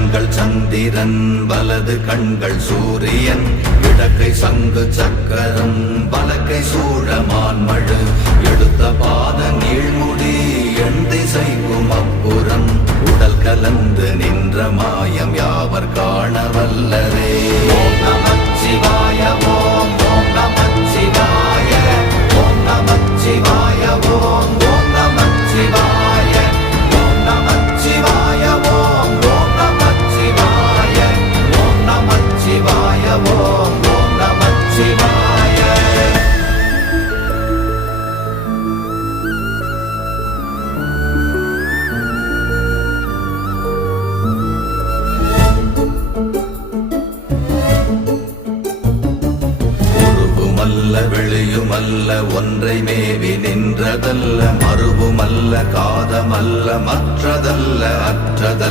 கண்கள் சந்திரன் வலது கண்கள் சூரியன் இடக்கை சங்கு சக்கரம் வலக்கை சூழமான்மழு எடுத்த பாத நீழ்முடி எண் திசைக்கும் அப்புறம் உடல் கலந்து நின்ற மாயம் யாவர் காண வல்லரே. ஓம் நமச்சிவாய ஓம் ஓம் நமச்சிவாய ஓம் நமச்சிவாய ஓம் ஓம் நமச்சிவாய ஓம் நமச்சிவாய ஓம் ஓம் நமச்சிவாய ஓம் நமச்சிவாய ஓம் ஓம் நமச்சிவாய. வெளியுமல்ல ஒன்றை மேவி நின்றதல்ல மறுவுமல்ல காதமல்ல மற்றதல்ல அற்றதல்ல